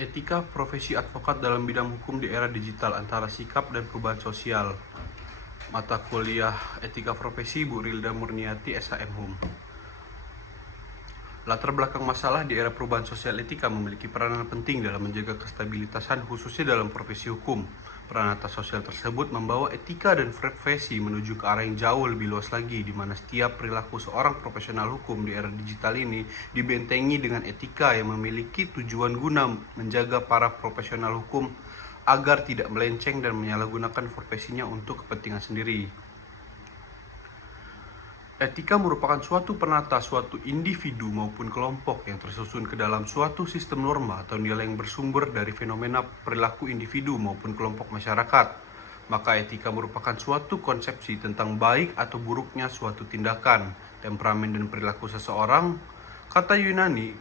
Etika profesi advokat dalam bidang hukum di era digital antara sikap dan perubahan sosial. Mata kuliah Etika Profesi Bu Rilda Murniati SHM Hum. Latar belakang masalah di era perubahan sosial etika memiliki peranan penting dalam menjaga kestabilitasan khususnya dalam profesi hukum. Peran atas sosial tersebut membawa etika dan profesi menuju ke arah yang jauh lebih luas lagi, di mana setiap perilaku seorang profesional hukum di era digital ini dibentengi dengan etika yang memiliki tujuan guna menjaga para profesional hukum agar tidak melenceng dan menyalahgunakan profesinya untuk kepentingan sendiri. Etika merupakan suatu penata suatu individu maupun kelompok yang tersusun ke dalam suatu sistem norma atau nilai yang bersumber dari fenomena perilaku individu maupun kelompok masyarakat. Maka etika merupakan suatu konsepsi tentang baik atau buruknya suatu tindakan, temperamen dan perilaku seseorang. Kata Yunani,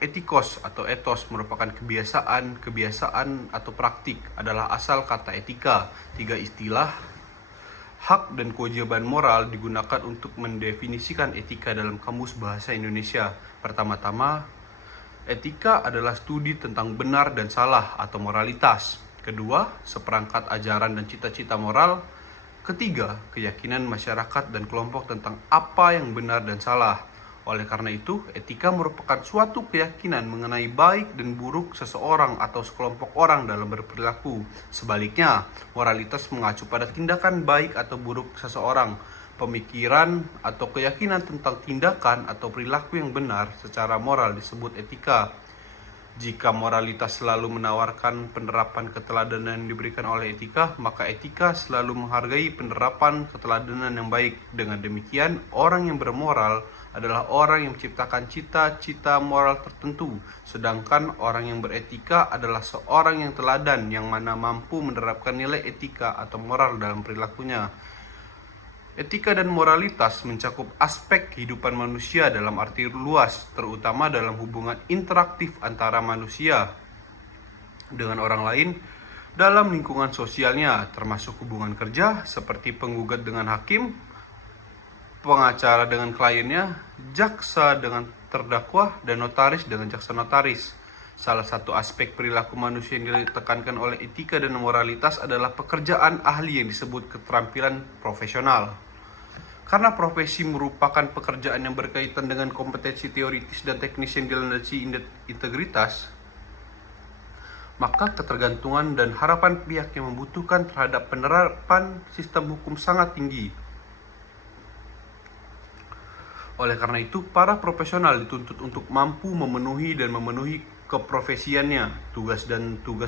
etikos atau etos merupakan kebiasaan atau praktik, adalah asal kata etika. Tiga istilah hak dan kewajiban moral digunakan untuk mendefinisikan etika dalam Kamus Bahasa Indonesia. Pertama-tama, etika adalah studi tentang benar dan salah atau moralitas. Kedua, seperangkat ajaran dan cita-cita moral. Ketiga, keyakinan masyarakat dan kelompok tentang apa yang benar dan salah. Oleh karena itu, etika merupakan suatu keyakinan mengenai baik dan buruk seseorang atau sekelompok orang dalam berperilaku. Sebaliknya, moralitas mengacu pada tindakan baik atau buruk seseorang. Pemikiran atau keyakinan tentang tindakan atau perilaku yang benar secara moral disebut etika. Jika moralitas selalu menawarkan penerapan keteladanan yang diberikan oleh etika, maka etika selalu menghargai penerapan keteladanan yang baik. Dengan demikian, orang yang bermoral adalah orang yang menciptakan cita-cita moral tertentu, sedangkan orang yang beretika adalah seorang yang teladan yang mana mampu menerapkan nilai etika atau moral dalam perilakunya. Etika dan moralitas mencakup aspek kehidupan manusia dalam arti luas, terutama dalam hubungan interaktif antara manusia dengan orang lain dalam lingkungan sosialnya, termasuk hubungan kerja seperti penggugat dengan hakim, pengacara dengan kliennya, jaksa dengan terdakwa, dan notaris dengan jaksa notaris. Salah satu aspek perilaku manusia yang ditekankan oleh etika dan moralitas adalah pekerjaan ahli yang disebut keterampilan profesional. Karena profesi merupakan pekerjaan yang berkaitan dengan kompetensi teoritis dan teknis yang dilandasi integritas, maka ketergantungan dan harapan pihak yang membutuhkan terhadap penerapan sistem hukum sangat tinggi. Oleh karena itu, para profesional dituntut untuk mampu memenuhi keprofesiannya. Tugas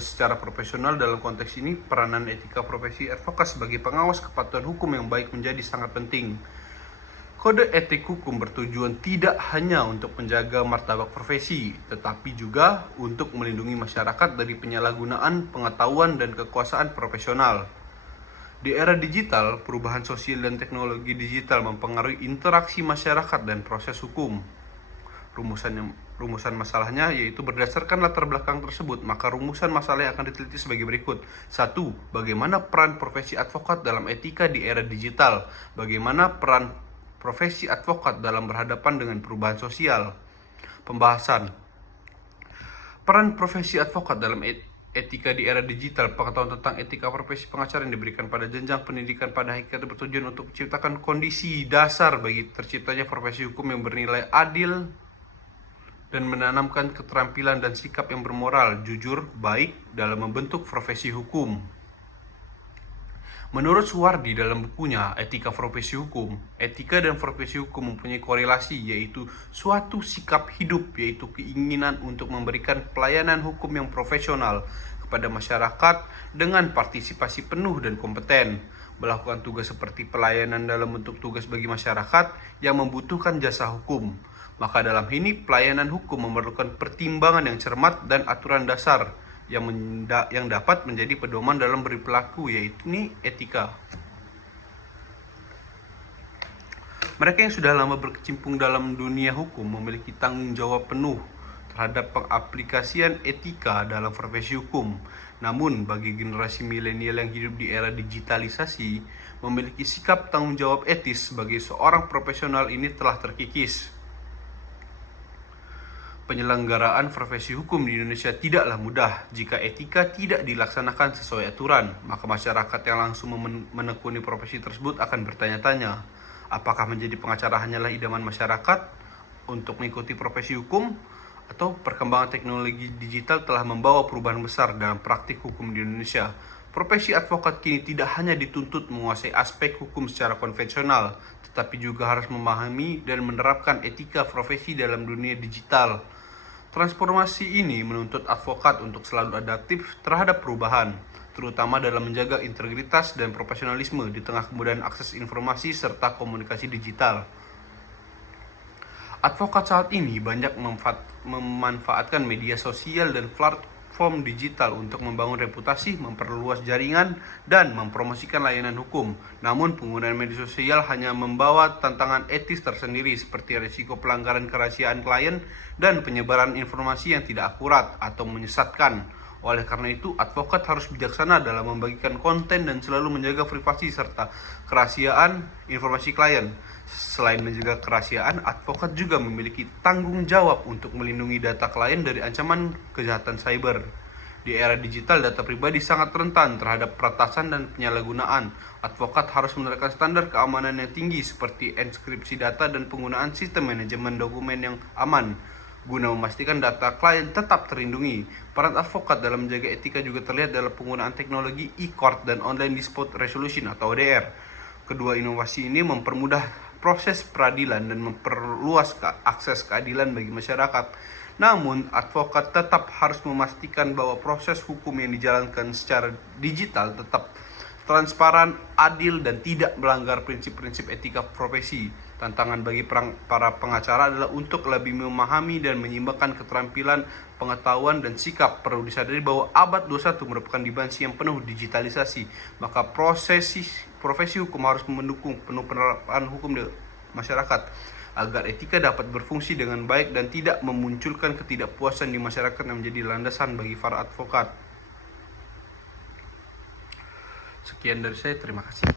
secara profesional dalam konteks ini, peranan etika profesi advokat sebagai pengawas kepatuhan hukum yang baik menjadi sangat penting. Kode etik hukum bertujuan tidak hanya untuk menjaga martabat profesi, tetapi juga untuk melindungi masyarakat dari penyalahgunaan pengetahuan dan kekuasaan profesional. Di era digital, perubahan sosial dan teknologi digital mempengaruhi interaksi masyarakat dan proses hukum. Rumusan masalahnya yaitu berdasarkan latar belakang tersebut, maka rumusan masalah yang akan diteliti sebagai berikut. 1. Bagaimana peran profesi advokat dalam etika di era digital? Bagaimana peran profesi advokat dalam berhadapan dengan perubahan sosial? Pembahasan peran profesi advokat dalam etika di era digital. Pengetahuan tentang etika profesi pengacara yang diberikan pada jenjang pendidikan pada hakikatnya bertujuan untuk menciptakan kondisi dasar bagi terciptanya profesi hukum yang bernilai adil dan menanamkan keterampilan dan sikap yang bermoral, jujur, baik dalam membentuk profesi hukum. Menurut Suwardi dalam bukunya Etika Profesi Hukum, etika dan profesi hukum mempunyai korelasi, yaitu suatu sikap hidup, yaitu keinginan untuk memberikan pelayanan hukum yang profesional kepada masyarakat dengan partisipasi penuh dan kompeten, melakukan tugas seperti pelayanan dalam bentuk tugas bagi masyarakat yang membutuhkan jasa hukum. Maka dalam ini pelayanan hukum memerlukan pertimbangan yang cermat dan aturan dasar yang dapat menjadi pedoman dalam berperilaku, yaitu etika. Mereka yang sudah lama berkecimpung dalam dunia hukum memiliki tanggung jawab penuh terhadap pengaplikasian etika dalam profesi hukum. Namun, bagi generasi milenial yang hidup di era digitalisasi, memiliki sikap tanggung jawab etis sebagai seorang profesional ini telah terkikis. Penyelenggaraan profesi hukum di Indonesia tidaklah mudah. Jika etika tidak dilaksanakan sesuai aturan, maka masyarakat yang langsung menekuni profesi tersebut akan bertanya-tanya, apakah menjadi pengacara hanyalah idaman masyarakat untuk mengikuti profesi hukum, atau perkembangan teknologi digital telah membawa perubahan besar dalam praktik hukum di Indonesia. Profesi advokat kini tidak hanya dituntut menguasai aspek hukum secara konvensional, tetapi juga harus memahami dan menerapkan etika profesi dalam dunia digital. Transformasi ini menuntut advokat untuk selalu adaptif terhadap perubahan, terutama dalam menjaga integritas dan profesionalisme di tengah kemudahan akses informasi serta komunikasi digital. Advokat saat ini banyak memanfaatkan media sosial dan platform digital untuk membangun reputasi, memperluas jaringan, dan mempromosikan layanan hukum. Namun, penggunaan media sosial hanya membawa tantangan etis tersendiri seperti risiko pelanggaran kerahasiaan klien dan penyebaran informasi yang tidak akurat atau menyesatkan. Oleh karena itu, advokat harus bijaksana dalam membagikan konten dan selalu menjaga privasi serta kerahasiaan informasi klien. Selain menjaga kerahasiaan, advokat juga memiliki tanggung jawab untuk melindungi data klien dari ancaman kejahatan cyber. Di era digital, data pribadi sangat rentan terhadap peretasan dan penyalahgunaan. Advokat harus menerapkan standar keamanan yang tinggi seperti enkripsi data dan penggunaan sistem manajemen dokumen yang aman, guna memastikan data klien tetap terlindungi. Peran advokat dalam menjaga etika juga terlihat dalam penggunaan teknologi e-court dan online dispute resolution atau ODR. Kedua inovasi ini mempermudah proses peradilan dan memperluas akses keadilan bagi masyarakat. Namun, advokat tetap harus memastikan bahwa proses hukum yang dijalankan secara digital tetap transparan, adil, dan tidak melanggar prinsip-prinsip etika profesi. Tantangan bagi para pengacara adalah untuk lebih memahami dan menyeimbangkan keterampilan, pengetahuan, dan sikap. Perlu disadari bahwa abad 21 merupakan dimensi yang penuh digitalisasi, maka profesi hukum harus mendukung penuh penerapan hukum di masyarakat agar etika dapat berfungsi dengan baik dan tidak memunculkan ketidakpuasan di masyarakat yang menjadi landasan bagi para advokat. Sekian dari saya, terima kasih.